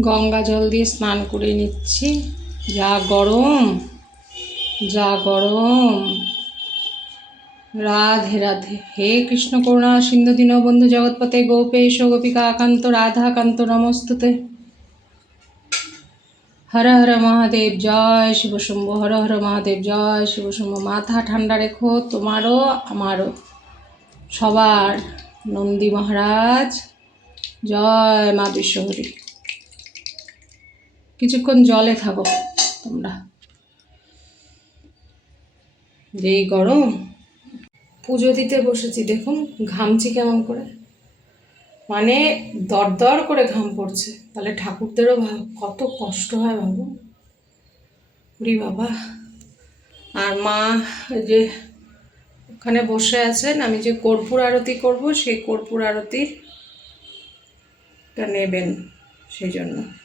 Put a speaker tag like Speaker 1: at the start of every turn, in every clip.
Speaker 1: গঙ্গা জল দিয়ে স্নান করে নিচ্ছি। যা গরম যা গরম। রাধে রাধে। হে কৃষ্ণ করুণা, সিন্ধু দীনবন্ধু জগৎপতে গোপেশ গোপিকা আকান্ত রাধাকান্ত নমস্তুতে। হর হর মহাদেব জয় শিব শম্ভু, হর হর মহাদেব জয় শিব শম্ভু। মাথা ঠান্ডা রেখো, তোমারও আমারও। সবার নন্দী মহারাজ, জয় মা বিশ্বহরি। কিছুক্ষণ জলে থাকো তোমরা। যেই গরম, পুজো দিতে বসেছি, দেখুন ঘামছি কেমন করে। মানে দরদর করে ঘাম পড়ছে, তাহলে ঠাকুরদেরও কত কষ্ট হয় ভাবুন উরি বাবা। আর মা এই যে ওখানে বসে আছেন, আমি যে কর্পূর আরতি করব, সেই কর্পূর আরতির টা নেবেন সেই জন্য।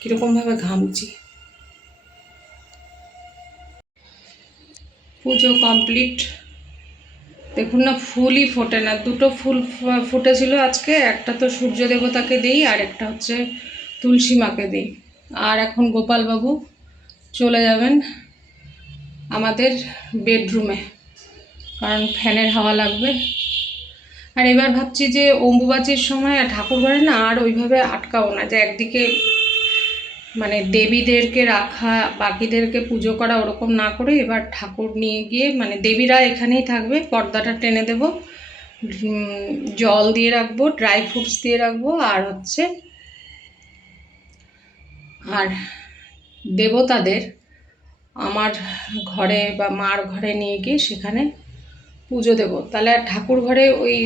Speaker 1: কীরকমভাবে ঘামছি? পুজো কমপ্লিট দেখুন না, ফুলই ফোটে না। দুটো ফুল ফুটেছিল আজকে, একটা তো সূর্য দেবতাকে দিই, আর একটা হচ্ছে তুলসী মাকে দিই। আর এখন গোপালবাবু চলে যাবেন আমাদের বেডরুমে, কারণ ফ্যানের হাওয়া লাগবে। আর এবার ভাবছি যে অম্বুবাচীর সময় ঠাকুর ঘরে না আর ওইভাবে আটকাও না, যে একদিকে মানে দেবীদেরকে রাখা, বাকিদেরকে পুজো করা ওরকম না করে এবার ঠাকুর নিয়ে গিয়ে মানে দেবীরা এখানেই থাকবে, পর্দাটা টেনে দেবো জল দিয়ে রাখব ড্রাই ফ্রুটস দিয়ে রাখব, আর হচ্ছে, আর দেবতাদের আমার ঘরে বা মার ঘরে নিয়ে গিয়ে সেখানে পুজো দেবো। তাহলে আর ঠাকুর ঘরে ওই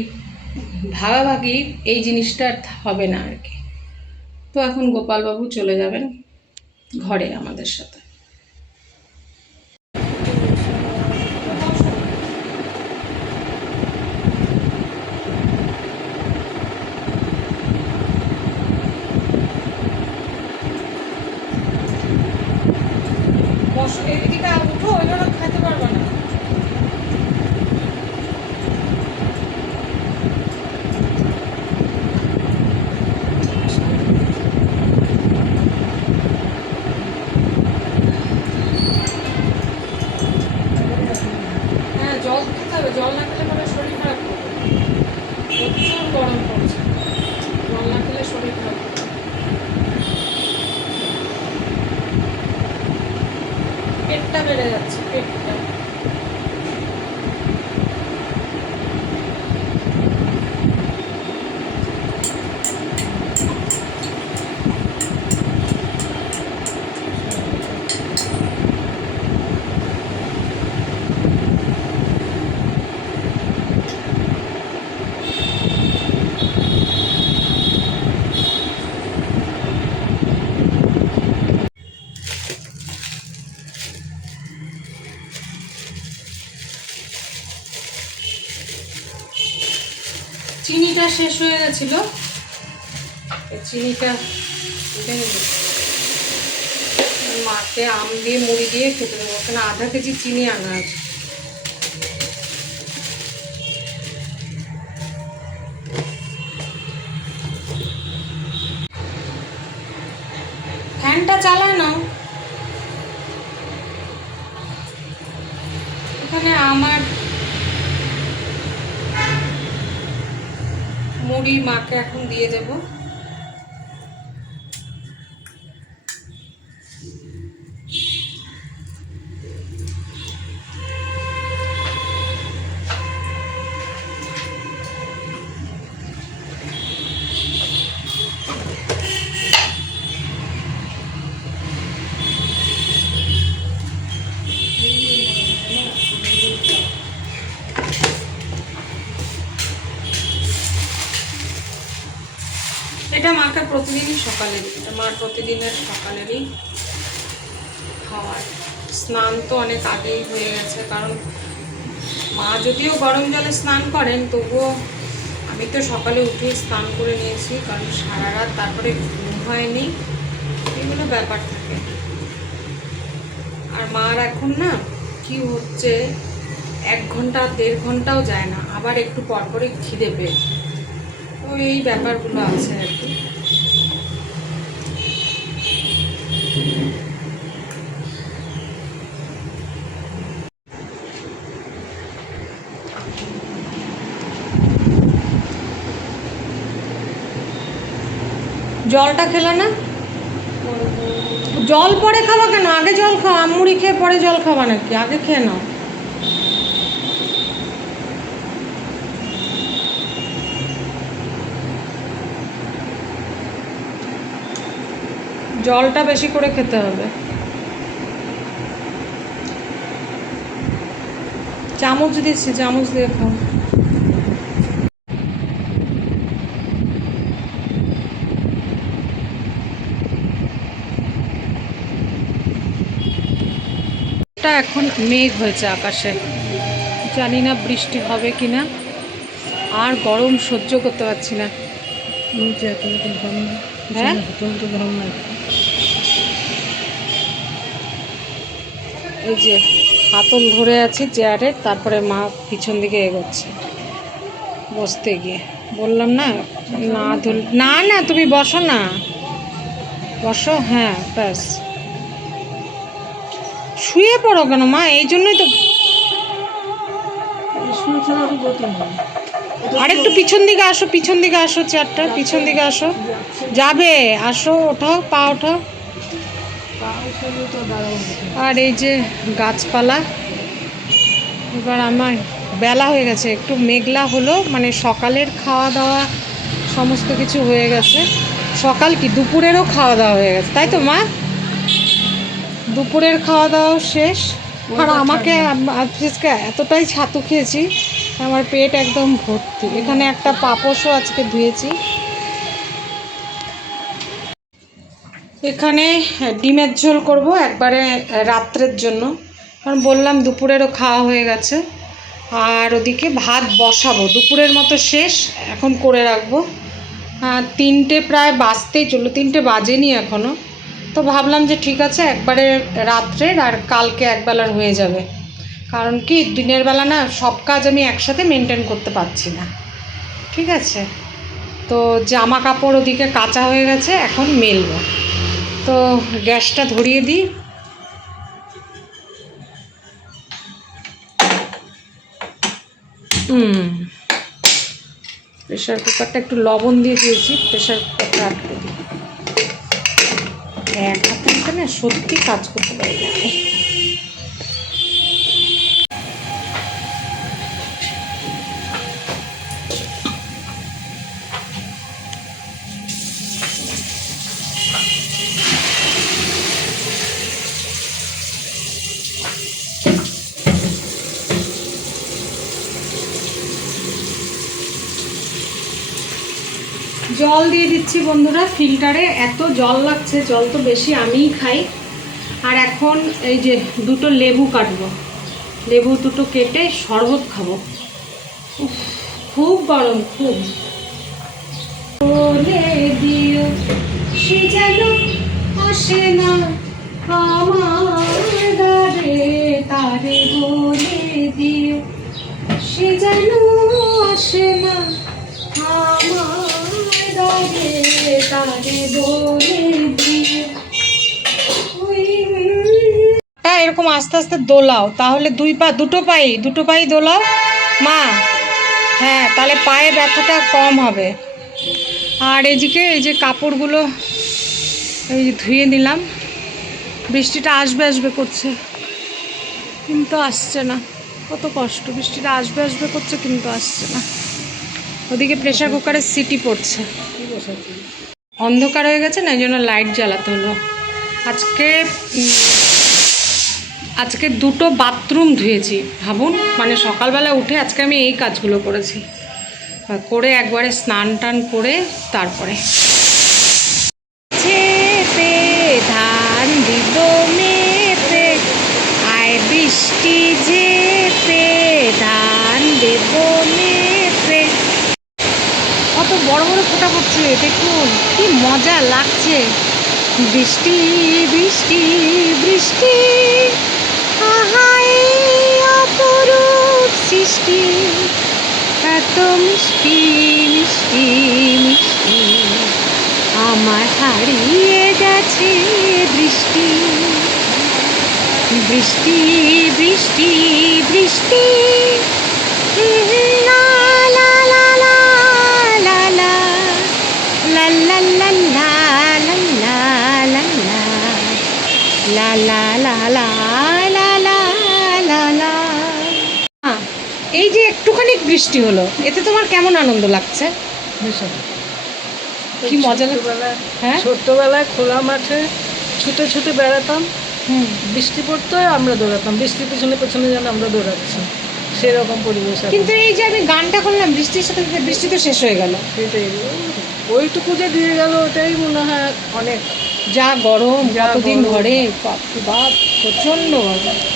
Speaker 1: ভাগাভাগি এই জিনিসটা হবে না আর কি। তো এখন গোপালবাবু চলে যাবেন ঘরে আমাদের সাথে এদিকে উঠো ওই জন্য খাইতে পারবে না হ্যাঁ জল খেতে হবে জল না খেলে পরে শরীর খারাপ করবে প্রচুর গরম পড়ছে জল না খেলে শরীর খারাপ করবে পেটটা বেড়ে যাচ্ছে পেটটা চিনিটা শেষ হয়ে গেছিল। চিনিটা মাকে আম দিয়ে, মুড়ি দিয়ে খেতে দেবো। ওখানে আধা কেজি চিনি আনা আছে। মাকে এখন দিয়ে দেব। প্রতিদিনই সকালে দিই এটা মার প্রতিদিনের সকালেরই খাওয়ার। স্নান তো অনেক আগেই হয়ে গেছে, কারণ মা যদিও গরম জলে স্নান করেন, তবুও আমি তো সকালে উঠেই স্নান করে নিয়েছি, কারণ সারা রাত তারপরে ঘুম হয়নি। এগুলো ব্যাপার থাকে। আর মার এখন না কি হচ্ছে, এক ঘণ্টা, দেড় ঘন্টাও যায় না, আবার একটু পর পরে খিদে পেয়ে। তো এই ব্যাপারগুলো আছে আর কি। জলটা খেলো না? জল পরে খাওয়া কেন? আগে জল খাওয়া মুড়ি খেয়ে পরে জল খাওয়া নাকি? আগে খেয়ে নাও। জলটা বেশি করে খেতে হবে। চামচ দিচ্ছি চামচ দিয়ে খাও। এখন মেঘ হয়েছে আকাশে। জানি না বৃষ্টি হবে কি না আর গরম সহ্য করতে পারছি না। হ্যাঁ? এই যে হাতল ধরে আছি চেয়ারে, তারপরে মা পিছন দিকে এগোচ্ছে। বসতে গিয়ে। বললাম, না না ধর না না, তুমি বসো না। বসো? হ্যাঁ ব্যাস। শুয়ে পড়ো কেন মা? এই জন্যই তো আরেকটু পিছন দিকে আসো, পিছন দিকে আসো চেয়ারটা, পিছন দিকে আসো। যাবে, আসো ওঠাও পা ওঠাও আর এই যে গাছপালা এবার আমার বেলা হয়ে গেছে একটু মেঘলা হলো মানে সকালের খাওয়া দাওয়া সমস্ত কিছু হয়ে গেছে। সকাল কি? দুপুরেরও খাওয়া দাওয়া হয়ে গেছে তাই তো মা? দুপুরের খাওয়া দাওয়াও শেষ আর আমাকে আম- আজকে এতটাই ছাতু খেয়েছি আমার পেট একদম ভর্তি। এখানে একটা পাপোশও আজকে ধুয়েছি। এখানে ডিমের ঝোল করব একবারে রাত্রের জন্য। কারণ বললাম দুপুরেরও খাওয়া হয়ে গেছে। আর ওদিকে ভাত বসাবো। দুপুরের মতো শেষ, এখন করে রাখব। তিনটে প্রায় বাজতেই চলল, তিনটে বাজেনি এখনও তো ভাবলাম যে ঠিক আছে, একবারে রাত্রের আর কালকে একবেলার হয়ে যাবে। কারণ কি, দিনের বেলা না, সব কাজ আমি একসাথে মেনটেন করতে পারছি না। ঠিক আছে? তো জামা কাপড় ওদিকে কাঁচা হয়ে গেছে, এখন মেলবো। তো গ্যাসটা ধরিয়ে দিই। হুম। প্রেশার কুকারটা একটু লবণ দিয়ে দিয়েছি, প্রেশার কুকারটা আটকে দিই। এক হাতে না সত্যি কাজ করতে পারি না। জল দিয়ে দিচ্ছি বন্ধুরা ফিল্টারে। এত জল লাগছে, জল তো বেশি আমিই খাই। আর এখন এই যে দুটো লেবু কাটবো। লেবু দুটো কেটে শরবত খাব। খুব গরম, খুব। সে যেন আসে না তারে সে যেন আসে না আমার হ্যাঁ এরকম আস্তে আস্তে দোলাও, তাহলে দুই পা, দুটো পাই দুটো পাই দোলাও। মা হ্যাঁ তাহলে পায়ে ব্যথাটা কম হবে। আর এদিকে এই যে কাপড়গুলো এই ধুয়ে নিলাম। বৃষ্টিটা আসবে আসবে করছে। কিন্তু আসছে না। কত কষ্ট, বৃষ্টিটা আসবে আসবে করছে, কিন্তু আসছে না। ওদিকে প্রেশার কুকারের সিটি পড়ছে। অন্ধকার হয়ে গেছে না, এই জন্য লাইট জ্বালাতে হলো। আজকে আজকে দুটো বাথরুম ধুয়েছি, ভাবুন মানে সকালবেলা উঠে আজকে আমি এই কাজগুলো করেছি। করে একবারে স্নান টান করে তারপরে চেপে ধান দিব মেপে আয় বৃষ্টি যেপে ধান দেব মেপে কত বড় পড়ছে দেখুন কি মজা লাগছে। বৃষ্টি বৃষ্টি বৃষ্টি অপরূপ সৃষ্টি। এত মিষ্টি মিষ্টি মিষ্টি, আমার হারিয়ে গেছে বৃষ্টি। বৃষ্টি বৃষ্টি বৃষ্টি বৃষ্টি হলো। এতে তোমার কেমন আনন্দ লাগছে?
Speaker 2: ভীষণ।
Speaker 1: কি মজা লাগছে? হ্যাঁ?
Speaker 2: ছোট্টবেলায় খোলা মাঠে ছুটে ছুটে বেড়াতাম। বৃষ্টি পড়তো আমরা দৌড়াতাম। বৃষ্টির পেছনে পেছনে যেন আমরা দৌড়াচ্ছি। সেরকম পরিবেশ
Speaker 1: কিন্তু এই যে আমি গানটা করলাম বৃষ্টির সাথে সাথে বৃষ্টি তো শেষ হয়ে গেল।
Speaker 2: সেটাই। ওইটুকু যে দিয়ে গেল ওটাই মনে হয় অনেক।
Speaker 1: যা গরম
Speaker 2: যা গরম।
Speaker 1: ঘরে বাপরে বাপ প্রচণ্ড গরম।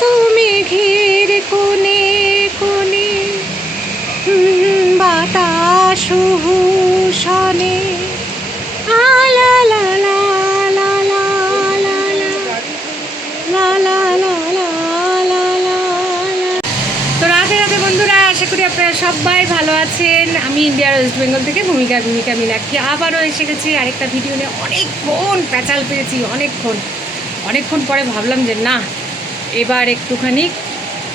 Speaker 1: এত মেঘের কোণে কোণে বাতাস শনে আলা। তো রাধে রাধে বন্ধুরা আশা করি আপনারা সবাই ভালো আছেন আমি ইন্ডিয়ার ওয়েস্ট বেঙ্গল থেকে ভূমিকা ভূমিকা মিনাক্ষী আবারও এসে গেছি আরেকটা ভিডিও নিয়ে অনেকক্ষণ প্যাচাল পেয়েছি অনেকক্ষণ অনেকক্ষণ পরে ভাবলাম যে না এবার একটুখানি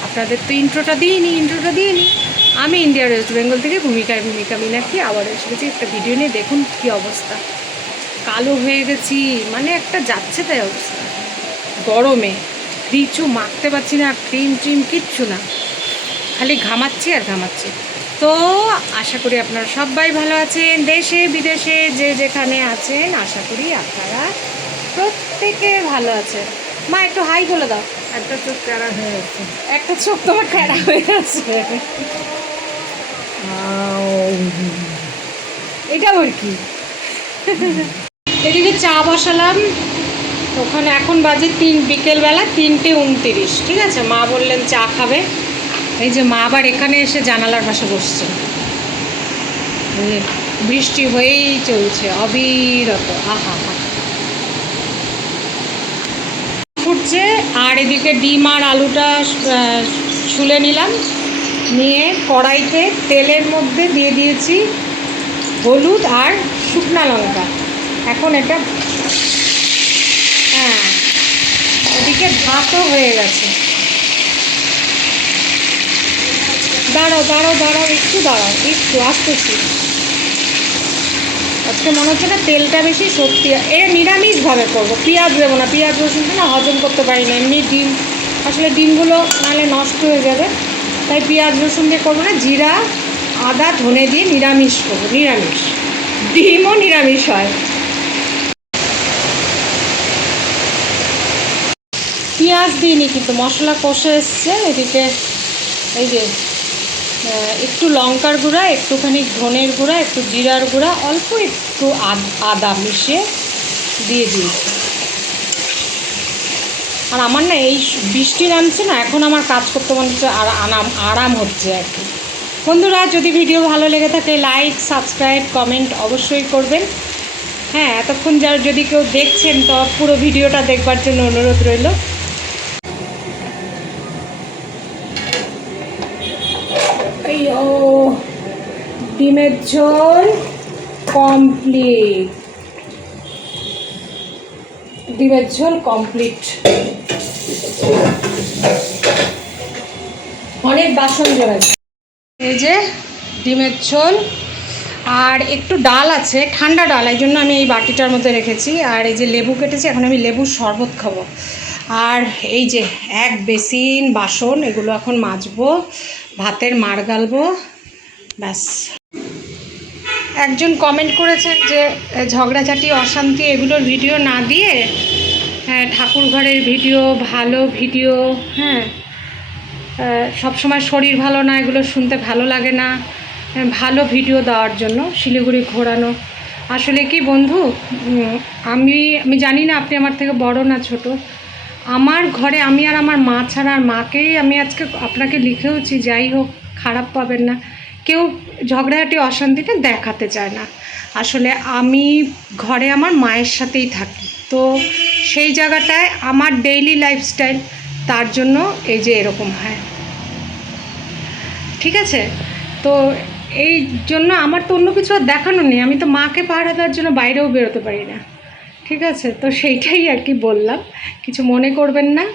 Speaker 1: আপনাদের তো ইন্ট্রোটা দিইনি ইন্ট্রোটা দিইনি। আমি ইন্ডিয়ার ওয়েস্ট বেঙ্গল থেকে ভূমিকায় ভূমিকা মিনাক্ষী আবারও এসে গেছি একটা ভিডিও নিয়ে, দেখুন কী অবস্থা। কালো হয়ে গেছি মানে একটা যাচ্ছে তাই অবস্থা। গরমে কিছু মাখতে পারছি না, ক্রিম ট্রিম কিচ্ছু না। খালি ঘামাচ্ছি আর ঘামাচ্ছি। তো আশা করি আপনারা সবাই ভালো আছেন, দেশে বিদেশে যে যেখানে আছেন, আশা করি আপনারা প্রত্যেকে ভালো আছেন। মা, একটু হাই বলে দাও।
Speaker 2: একটা চোখ হয়ে যাচ্ছে
Speaker 1: একটা চোখ তোমার হয়ে আছে। এটা ওর কি? এদিকে চা বসালাম। ওখানে এখন বাজে তিন বিকেলবেলা তিনটে উনতিরিশ। ঠিক আছে? মা বললেন চা খাবে। এই যে মা আবার এখানে এসে জানালার পাশে বসছে? বৃষ্টি হয়েই চলছে অবিরত। আহা হা ফুটছে, আর এদিকে ডিম আর আলুটা ছুলে নিলাম। নিয়ে কড়াইতে তেলের মধ্যে দিয়ে দিয়েছি হলুদ আর শুকনা লঙ্কা। এখন এটা হ্যাঁ এদিকে ভাতও হয়ে গেছে। দাঁড়াও দাঁড়াও দাঁড়াও, একটু দাঁড়াও, একটু আসতেছি। আজকে মনে হচ্ছে না তেলটা বেশি সত্যি। এটা নিরামিষভাবে করব। পেঁয়াজ দেবো না। পেঁয়াজ রসুনটা না হজম করতে পারি না। এমনি ডিম। আসলে ডিমগুলো নাহলে নষ্ট হয়ে যাবে। তাই পেঁয়াজ, রসুন দিয়ে করব না, জিরা, আদা, ধনে দিয়ে নিরামিষ করব। নিরামিষ। ডিমও নিরামিষ হয়। পেঁয়াজ দিইনি কিন্তু। মশলা কষে এসছে। এদিকে এই যে একটু লঙ্কার গুঁড়া, একটুখানি ধনের গুঁড়া, একটু জিরার গুঁড়া, অল্প একটু আদ- মিশিয়ে দিয়ে দিয়েছি। আর আমার না এই বৃষ্টি নামছে না, এখন আমার কাজ করতে মনে হচ্ছে, আর আরাম আরাম হচ্ছে আর কি। বন্ধুরা, যদি ভিডিও ভালো লেগে থাকে লাইক সাবস্ক্রাইব কমেন্ট অবশ্যই করবেন। হ্যাঁ এতক্ষণ যার যদি কেউ দেখছেন, তো পুরো ভিডিওটা দেখবার জন্য অনুরোধ রইল। ডিমের ঝোল কমপ্লিট। ডিমের ঝোল কমপ্লিট। অনেক বাসন জমে এই যে ডিমের ঝোল, আর একটু ডাল আছে, ঠান্ডা ডাল, এই জন্য আমি এই বাটিটার মধ্যে রেখেছি। আর এই যে লেবু কেটেছি, এখন আমি লেবুর শরবত খাব। আর এই যে এক বেসিন বাসন, এগুলো এখন মাজবো, ভাতের মার গালবো, ব্যাস। একজন কমেন্ট করেছেন যে ঝগড়াঝাটি, অশান্তি এগুলোর ভিডিও না দিয়ে হ্যাঁ ঠাকুর ঘরের ভিডিও ভালো ভিডিও হ্যাঁ সব সময় শরীর ভালো না, এগুলো শুনতে ভালো লাগে না ভালো ভিডিও দেওয়ার জন্য শিলিগুড়ি ঘোরানো। আসলে কি বন্ধু আমি আমি জানি না আপনি আমার থেকে বড় না ছোট। আমার ঘরে আমি আর আমার মা ছাড়া আর মাকেই আমি আজকে আপনাকে লিখেওছি, যাই হোক, খারাপ পাবেন না। কেউ ঝগড়াঝাটি, অশান্তিটা দেখাতে চায় না। আসলে আমি ঘরে আমার মায়ের সাথেই থাকি। তো সেই জায়গাটায় আমার ডেইলি লাইফস্টাইল তার জন্য এই যে এরকম হয়। ঠিক আছে? তো এই জন্য আমার তো অন্য কিছু আর দেখানো নেই। আমি তো মাকে পাহারা দেওয়ার জন্য বাইরেও বেরোতে পারি না। ঠিক আছে? তো সেইটাই আর কি বললাম। কিছু মনে করবেন না।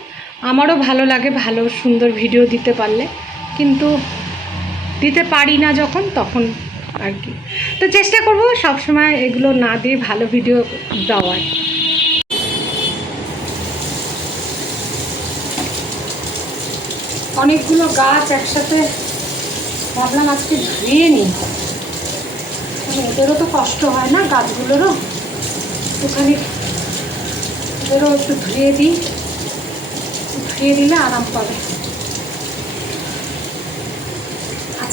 Speaker 1: আমারও ভালো লাগে ভালো সুন্দর ভিডিও দিতে পারলে। কিন্তু দিতে পারি না যখন, তখন আর কি। তো চেষ্টা করব সবসময় এগুলো না দিয়ে ভালো ভিডিও দেওয়ার। অনেকগুলো গাছ একসাথে ভাবলাম আজকে ধুয়ে নিই। ওদেরও তো কষ্ট হয় না গাছগুলোরও। একটুখানি ওদেরও একটু ধুয়ে দিই। ধুয়ে দিলে আরাম পাবে।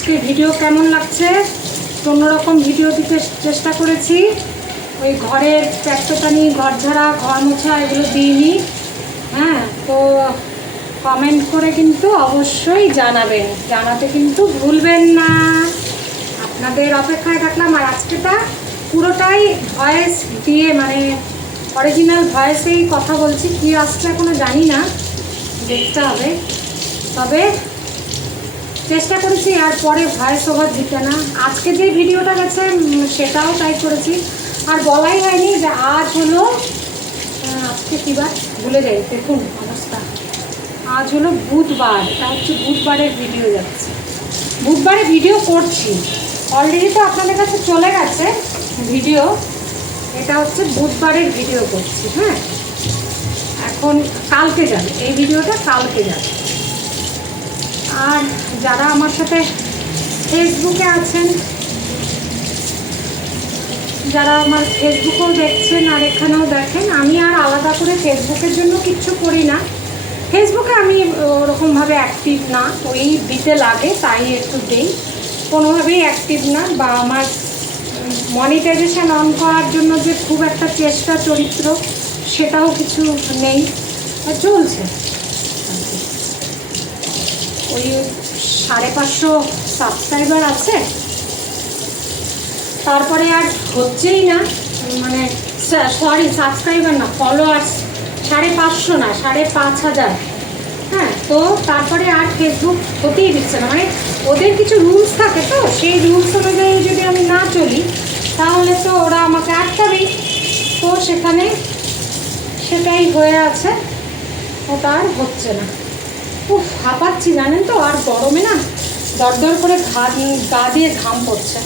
Speaker 1: আজকে ভিডিও কেমন লাগছে? অন্যরকম ভিডিও দিতে চেষ্টা করেছি। ওই ঘরের প্যাকটোটানি ঘর ঝাড়া, ঘর মোছা, এগুলো দিইনি। হ্যাঁ তো কমেন্ট করে কিন্তু অবশ্যই জানাবেন। জানাতে কিন্তু ভুলবেন না। আপনাদের অপেক্ষায় থাকলাম আর আজকেটা পুরোটাই ভয়েস দিয়ে মানে অরিজিনাল ভয়েসেই কথা বলছি, কী আসছে এখনও জানি না। দেখতে হবে। তবে চেষ্টা করেছি, আর পরে ভয়েস ওভার দিতে না। আজকে যে ভিডিওটা গেছে সেটাও তাই করেছি। আর বলাই হয়নি যে আজ হলো আজকে কী বার? ভুলে যাই, দেখুন অবস্থা। আজ হলো বুধবার এটা হচ্ছে বুধবারের ভিডিও যাচ্ছে। বুধবারে ভিডিও করছি। অলরেডি তো আপনাদের কাছে চলে গেছে ভিডিও। এটা হচ্ছে বুধবারের ভিডিও করছি হ্যাঁ? এখন কালকে যাবে, এই ভিডিওটা কালকে যাবে। আর যারা আমার সাথে ফেসবুকে আছেন, যারা আমার ফেসবুকেও দেখছেন আর এখানেও দেখেন, আমি আর আলাদা করে ফেসবুকের জন্য কিচ্ছু করি না। ফেসবুকে আমি ওরকমভাবে অ্যাক্টিভ না, ওই দিতে লাগে, তাই একটু দেই। কোনোভাবেই অ্যাক্টিভ না বা আমার মনিটাইজেশন অন করার জন্য যে খুব একটা চেষ্টা, চরিত্র, সেটাও কিছু নেই। চলছে। ওই সাড়ে পাঁচশো সাবস্ক্রাইবার আছে। তারপরে আর হচ্ছেই না মানে সরি সাবস্ক্রাইবার না ফলোয়ার্স সাড়ে পাঁচশো না, সাড়ে পাঁচ হাজার। হ্যাঁ তো তারপরে আর ফেসবুক হতেই দিচ্ছে না। মানে ওদের কিছু রুলস থাকে তো, সেই রুলস অনুযায়ী যদি আমি না চলি, তাহলে তো ওরা আমাকে আটকাবেই। তো সেখানে সেটাই হয়ে আছে ওটা আর হচ্ছে না। খুব হাঁপাচ্ছি জানেন তো? আর গরমে না দরদর করে ঘা গা দিয়ে ঘাম পড়ছে।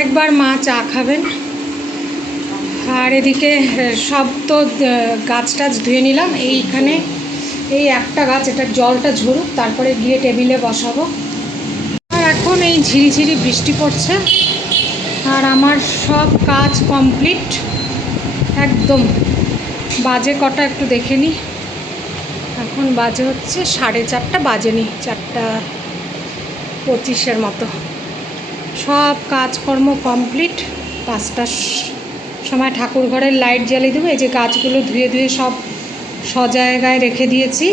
Speaker 1: আরেকবার মা চা খাবেন। আর এদিকে সব তো গাছ টাছ ধুয়ে নিলাম। এইখানে এই একটা গাছ, এটার জলটা ঝরুক, তারপরে গিয়ে টেবিলে বসাবো। আর এখন এই ঝিরিঝিরি বৃষ্টি পড়ছে। আর আমার সব কাজ কমপ্লিট। একদম বাজে কটা একটু দেখে নিই এখন বাজে হচ্ছে সাড়ে চারটা, বাজেনি চারটা পঁচিশের মতো। সব কাজকর্ম কমপ্লিট পাঁচটার সময় ঠাকুর ঘরের লাইট জ্বালিয়ে দেবো। এই যে গাছগুলো ধুয়ে ধুয়ে সব সজায়গায় রেখে দিয়েছি।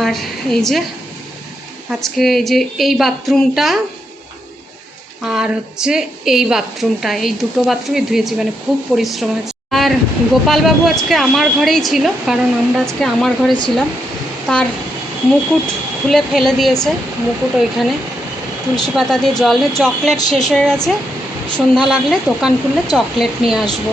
Speaker 1: আর এই যে, আজকে এই যে এই বাথরুমটা আর হচ্ছে এই বাথরুমটা। এই দুটো বাথরুমই ধুয়েছি মানে খুব পরিশ্রম হয়েছে। আর গোপালবাবু আজকে আমার ঘরেই ছিল, কারণ আমরা আজকে আমার ঘরে ছিলাম। তার মুকুট খুলে ফেলে দিয়েছে, মুকুট ওইখানে। তুলসী পাতা দিয়ে জল নিয়ে চকলেট শেষ হয়ে গেছে। সন্ধ্যা লাগলে দোকান খুললে চকলেট নিয়ে আসব।